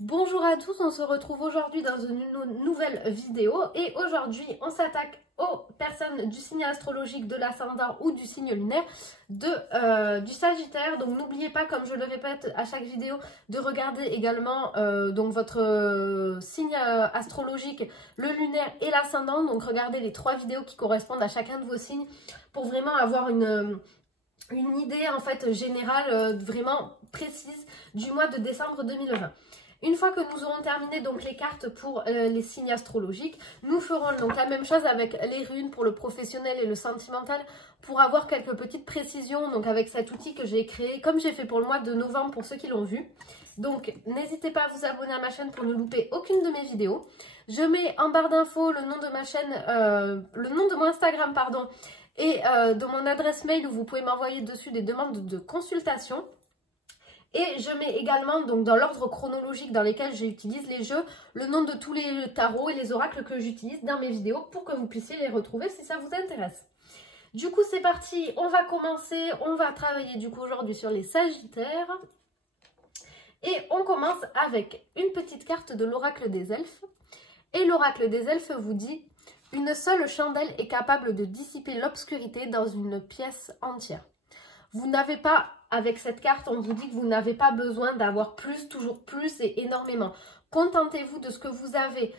Bonjour à tous, on se retrouve aujourd'hui dans une nouvelle vidéo et aujourd'hui on s'attaque aux personnes du signe astrologique de l'ascendant ou du signe lunaire du Sagittaire. Donc n'oubliez pas, comme je le répète à chaque vidéo, de regarder également donc votre signe astrologique, le lunaire et l'ascendant. Donc regardez les 3 vidéos qui correspondent à chacun de vos signes pour vraiment avoir une idée en fait générale vraiment précise du mois de décembre 2020. Une fois que nous aurons terminé donc les cartes pour les signes astrologiques, nous ferons donc la même chose avec les runes pour le professionnel et le sentimental pour avoir quelques petites précisions donc avec cet outil que j'ai créé comme j'ai fait pour le mois de novembre pour ceux qui l'ont vu. Donc n'hésitez pas à vous abonner à ma chaîne pour ne louper aucune de mes vidéos. Je mets en barre d'infos le nom de ma chaîne, le nom de mon Instagram pardon, et de mon adresse mail où vous pouvez m'envoyer dessus des demandes de consultation. Et je mets également, donc dans l'ordre chronologique dans lequel j'utilise les jeux, le nom de tous les tarots et les oracles que j'utilise dans mes vidéos pour que vous puissiez les retrouver si ça vous intéresse. Du coup, c'est parti, on va commencer, on va travailler du coup aujourd'hui sur les Sagittaires. Et on commence avec une petite carte de l'oracle des elfes. Et l'oracle des elfes vous dit « Une seule chandelle est capable de dissiper l'obscurité dans une pièce entière. » Vous n'avez pas, avec cette carte, on vous dit que vous n'avez pas besoin d'avoir plus, toujours plus et énormément. Contentez-vous de ce que vous avez.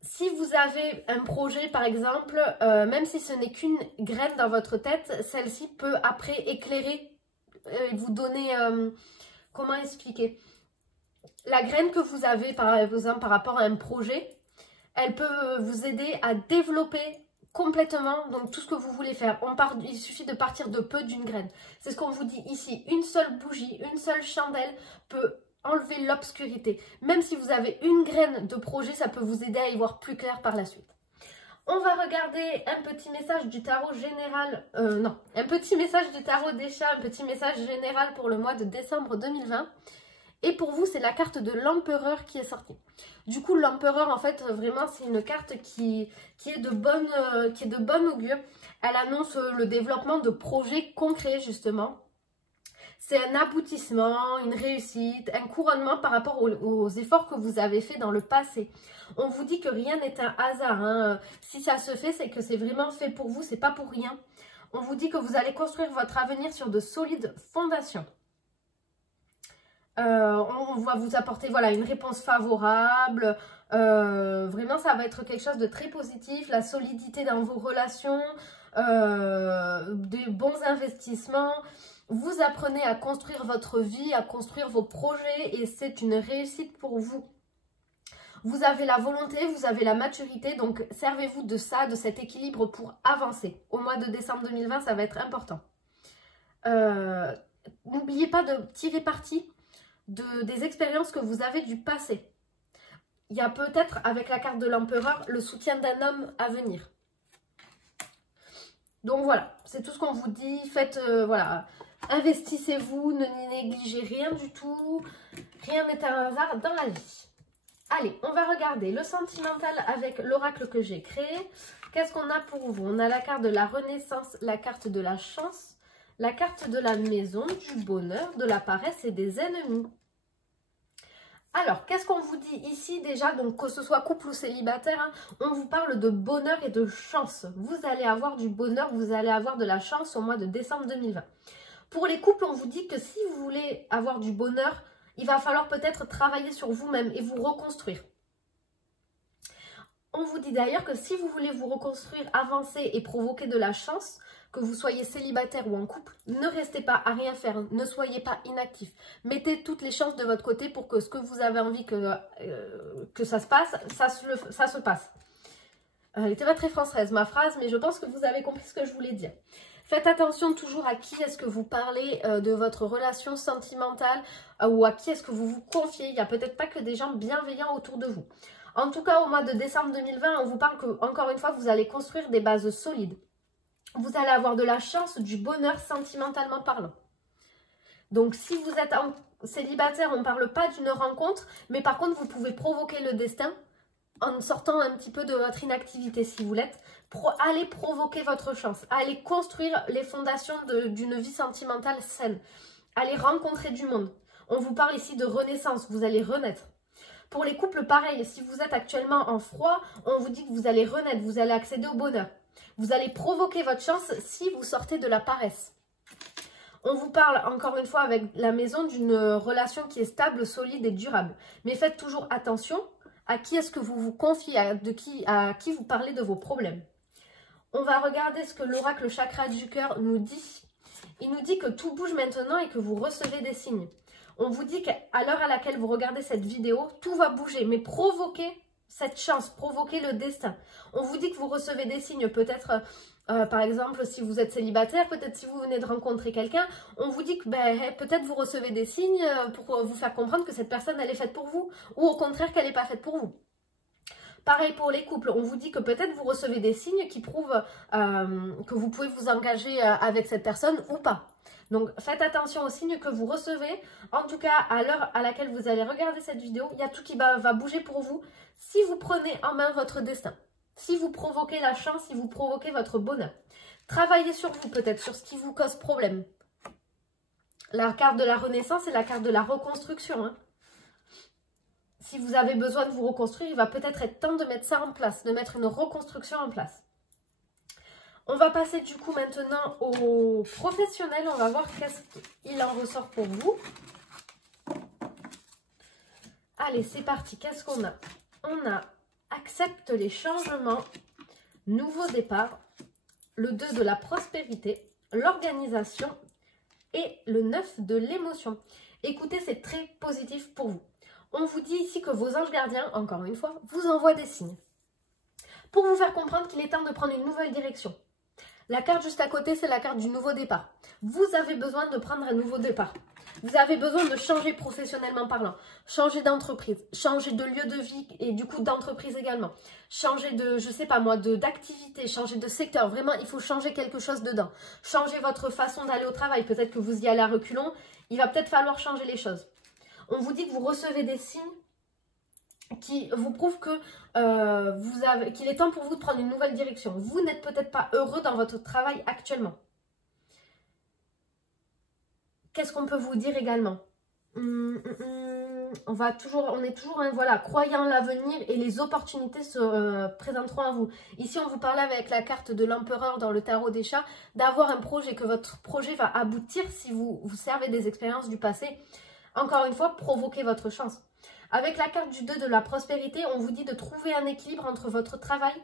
Si vous avez un projet, par exemple, même si ce n'est qu'une graine dans votre tête, celle-ci peut après éclairer et vous donner... comment expliquer? La graine que vous avez, par exemple, par rapport à un projet, elle peut vous aider à développer complètement donc tout ce que vous voulez faire. Il suffit de partir de peu d'une graine. C'est ce qu'on vous dit ici. Une seule bougie, une seule chandelle peut enlever l'obscurité. Même si vous avez une graine de projet, ça peut vous aider à y voir plus clair par la suite. On va regarder un petit message du tarot général, un petit message du tarot des chats, un petit message général pour le mois de décembre 2020. Et pour vous, c'est la carte de l'empereur qui est sortie. Du coup, l'empereur, en fait, vraiment, c'est une carte qui est de bonne augure. Elle annonce le développement de projets concrets, justement. C'est un aboutissement, une réussite, un couronnement par rapport aux efforts que vous avez faits dans le passé. On vous dit que rien n'est un hasard, hein. Si ça se fait, c'est que c'est vraiment fait pour vous, c'est pas pour rien. On vous dit que vous allez construire votre avenir sur de solides fondations. On va vous apporter voilà, une réponse favorable. Vraiment, ça va être quelque chose de très positif. La solidité dans vos relations, des bons investissements. Vous apprenez à construire votre vie, à construire vos projets et c'est une réussite pour vous. Vous avez la volonté, vous avez la maturité, donc servez-vous de ça, de cet équilibre pour avancer. Au mois de décembre 2020, ça va être important. N'oubliez pas de tirer parti des expériences que vous avez du passé. Il y a peut-être, avec la carte de l'empereur, le soutien d'un homme à venir. Donc voilà, c'est tout ce qu'on vous dit. Faites, voilà, investissez-vous, ne négligez rien du tout. Rien n'est un hasard dans la vie. Allez, on va regarder le sentimental avec l'oracle que j'ai créé. Qu'est-ce qu'on a pour vous? On a la carte de la renaissance, la carte de la chance, la carte de la maison, du bonheur, de la paresse et des ennemis. Alors, qu'est-ce qu'on vous dit ici déjà? Donc, que ce soit couple ou célibataire, hein, on vous parle de bonheur et de chance. Vous allez avoir du bonheur, vous allez avoir de la chance au mois de décembre 2020. Pour les couples, on vous dit que si vous voulez avoir du bonheur, il va falloir peut-être travailler sur vous-même et vous reconstruire. On vous dit d'ailleurs que si vous voulez vous reconstruire, avancer et provoquer de la chance, que vous soyez célibataire ou en couple, ne restez pas à rien faire, ne soyez pas inactif. Mettez toutes les chances de votre côté pour que ce que vous avez envie que ça se passe, ça se passe. Elle n'était pas très française ma phrase, mais je pense que vous avez compris ce que je voulais dire. Faites attention toujours à qui est-ce que vous parlez de votre relation sentimentale ou à qui est-ce que vous vous confiez. Il n'y a peut-être pas que des gens bienveillants autour de vous. En tout cas, au mois de décembre 2020, on vous parle que, encore une fois, vous allez construire des bases solides. Vous allez avoir de la chance, du bonheur sentimentalement parlant. Donc, si vous êtes célibataire, on ne parle pas d'une rencontre, mais par contre, vous pouvez provoquer le destin en sortant un petit peu de votre inactivité, si vous l'êtes. Allez provoquer votre chance, allez construire les fondations d'une vie sentimentale saine, allez rencontrer du monde. On vous parle ici de renaissance, vous allez renaître. Pour les couples, pareil, si vous êtes actuellement en froid, on vous dit que vous allez renaître, vous allez accéder au bonheur. Vous allez provoquer votre chance si vous sortez de la paresse. On vous parle encore une fois avec la maison d'une relation qui est stable, solide et durable. Mais faites toujours attention à qui est-ce que vous vous confiez, à qui vous parlez de vos problèmes. On va regarder ce que l'oracle chakra du cœur nous dit. Il nous dit que tout bouge maintenant et que vous recevez des signes. On vous dit qu'à l'heure à laquelle vous regardez cette vidéo, tout va bouger, mais provoquez cette chance, provoquez le destin. On vous dit que vous recevez des signes, peut-être, par exemple, si vous êtes célibataire, peut-être si vous venez de rencontrer quelqu'un, on vous dit que peut-être vous recevez des signes pour vous faire comprendre que cette personne, elle est faite pour vous, ou au contraire qu'elle n'est pas faite pour vous. Pareil pour les couples, on vous dit que peut-être vous recevez des signes qui prouvent que vous pouvez vous engager avec cette personne ou pas. Donc faites attention aux signes que vous recevez. En tout cas, à l'heure à laquelle vous allez regarder cette vidéo, il y a tout qui va bouger pour vous si vous prenez en main votre destin. Si vous provoquez la chance, si vous provoquez votre bonheur. Travaillez sur vous peut-être, sur ce qui vous cause problème. La carte de la renaissance et la carte de la reconstruction. Hein. Si vous avez besoin de vous reconstruire, il va peut-être être temps de mettre ça en place, de mettre une reconstruction en place. On va passer du coup maintenant au professionnel. On va voir qu'est-ce qu'il en ressort pour vous. Allez, c'est parti. Qu'est-ce qu'on a? On a accepte les changements, nouveau départ, le 2 de la prospérité, l'organisation et le 9 de l'émotion. Écoutez, c'est très positif pour vous. On vous dit ici que vos anges gardiens, encore une fois, vous envoient des signes pour vous faire comprendre qu'il est temps de prendre une nouvelle direction. La carte juste à côté, c'est la carte du nouveau départ. Vous avez besoin de prendre un nouveau départ. Vous avez besoin de changer professionnellement parlant, changer d'entreprise, changer de lieu de vie et du coup d'entreprise également. Changer de, je sais pas moi, d'activité, changer de secteur. Vraiment, il faut changer quelque chose dedans. Changer votre façon d'aller au travail. Peut-être que vous y allez à reculons. Il va peut-être falloir changer les choses. On vous dit que vous recevez des signes qui vous prouvent que qu'il est temps pour vous de prendre une nouvelle direction. Vous n'êtes peut-être pas heureux dans votre travail actuellement. Qu'est-ce qu'on peut vous dire également? On est toujours, hein, voilà, croyant en l'avenir et les opportunités se présenteront à vous. Ici, on vous parlait avec la carte de l'empereur dans le tarot des chats, d'avoir un projet, que votre projet va aboutir si vous vous servez des expériences du passé. Encore une fois, provoquez votre chance. Avec la carte du 2 de la prospérité, on vous dit de trouver un équilibre entre votre travail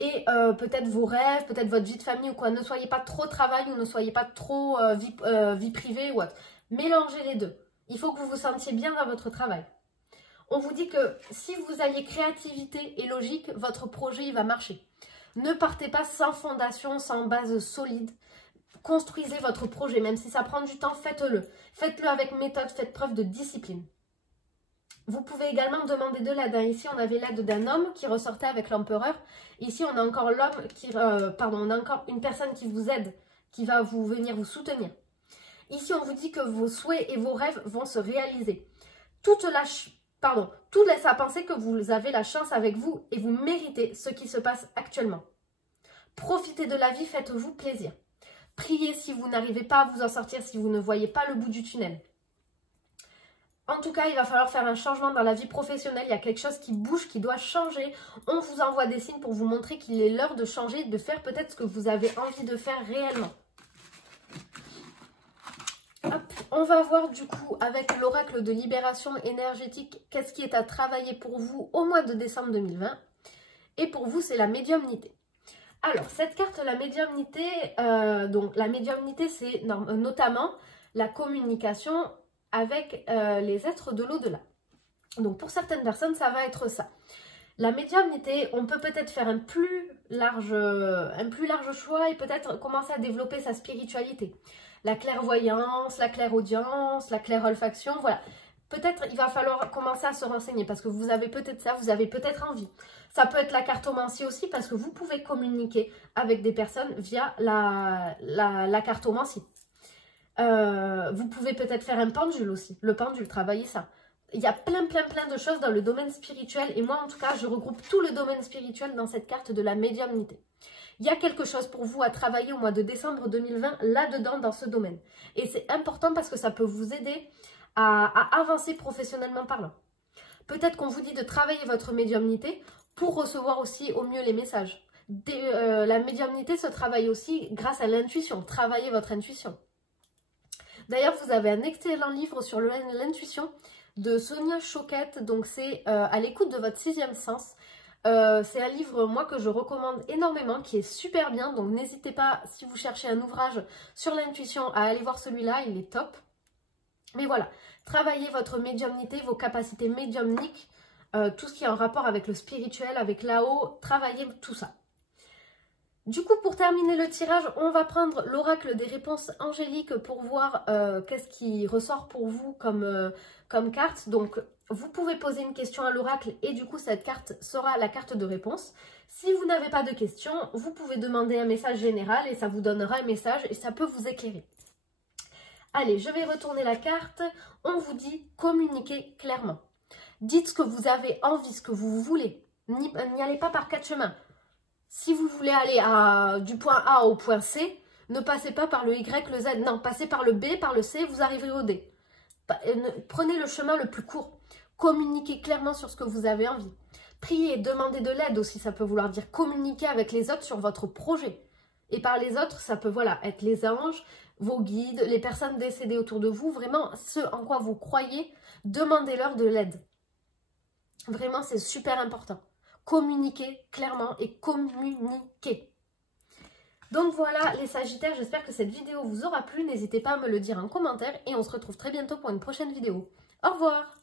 et peut-être vos rêves, peut-être votre vie de famille ou quoi. Ne soyez pas trop travail ou ne soyez pas trop vie privée ou autre. Mélangez les deux. Il faut que vous vous sentiez bien dans votre travail. On vous dit que si vous alliez créativité et logique, votre projet il va marcher. Ne partez pas sans fondation, sans base solide. Construisez votre projet, même si ça prend du temps, faites-le. Faites-le avec méthode, faites preuve de discipline. Vous pouvez également demander de l'aide. Ici, on avait l'aide d'un homme qui ressortait avec l'empereur. Ici, on a encore l'homme qui, on a encore une personne qui vous aide, qui va venir vous soutenir. Ici, on vous dit que vos souhaits et vos rêves vont se réaliser. Tout laisse à penser que vous avez la chance avec vous et vous méritez ce qui se passe actuellement. Profitez de la vie, faites-vous plaisir. Priez si vous n'arrivez pas à vous en sortir, si vous ne voyez pas le bout du tunnel. En tout cas, il va falloir faire un changement dans la vie professionnelle. Il y a quelque chose qui bouge, qui doit changer. On vous envoie des signes pour vous montrer qu'il est l'heure de changer, de faire peut-être ce que vous avez envie de faire réellement. Hop, on va voir du coup avec l'oracle de libération énergétique, qu'est-ce qui est à travailler pour vous au mois de décembre 2020. Et pour vous, c'est la médiumnité. Alors, cette carte, la médiumnité, c'est notamment la communication avec les êtres de l'au-delà. Donc, pour certaines personnes, ça va être ça. La médiumnité, on peut peut-être faire un plus large choix et peut-être commencer à développer sa spiritualité. La clairvoyance, la clairaudience, la clairolfaction, voilà. Peut-être il va falloir commencer à se renseigner parce que vous avez peut-être ça, vous avez peut-être envie. Ça peut être la cartomancie aussi parce que vous pouvez communiquer avec des personnes via la cartomancie. Vous pouvez peut-être faire un pendule aussi. Le pendule, travailler ça. Il y a plein de choses dans le domaine spirituel. Et moi, en tout cas, je regroupe tout le domaine spirituel dans cette carte de la médiumnité. Il y a quelque chose pour vous à travailler au mois de décembre 2020 là-dedans, dans ce domaine. Et c'est important parce que ça peut vous aider à avancer professionnellement parlant. Peut-être qu'on vous dit de travailler votre médiumnité pour recevoir aussi au mieux les messages. La médiumnité se travaille aussi grâce à l'intuition. Travaillez votre intuition. D'ailleurs, vous avez un excellent livre sur l'intuition de Sonia Choquette. Donc, c'est à l'écoute de votre sixième sens. C'est un livre, moi, que je recommande énormément, qui est super bien. Donc, n'hésitez pas, si vous cherchez un ouvrage sur l'intuition, à aller voir celui-là. Il est top. Mais voilà, travaillez votre médiumnité, vos capacités médiumniques, tout ce qui est en rapport avec le spirituel, avec là-haut, travaillez tout ça. Du coup, pour terminer le tirage, on va prendre l'oracle des réponses angéliques pour voir qu'est-ce qui ressort pour vous comme carte. Donc, vous pouvez poser une question à l'oracle et du coup, cette carte sera la carte de réponse. Si vous n'avez pas de questions, vous pouvez demander un message général et ça vous donnera un message et ça peut vous éclairer. Allez, je vais retourner la carte. On vous dit communiquez clairement. Dites ce que vous avez envie, ce que vous voulez. N'y allez pas par quatre chemins. Si vous voulez aller du point A au point C, ne passez pas par le Y, le Z. Non, passez par le B, par le C, vous arriverez au D. Prenez le chemin le plus court. Communiquez clairement sur ce que vous avez envie. Priez, demandez de l'aide aussi, ça peut vouloir dire communiquer avec les autres sur votre projet. Et par les autres, ça peut être les anges, vos guides, les personnes décédées autour de vous, vraiment ce en quoi vous croyez, demandez-leur de l'aide. Vraiment, c'est super important. Communiquez clairement et communiquez. Donc voilà les Sagittaires, j'espère que cette vidéo vous aura plu. N'hésitez pas à me le dire en commentaire et on se retrouve très bientôt pour une prochaine vidéo. Au revoir!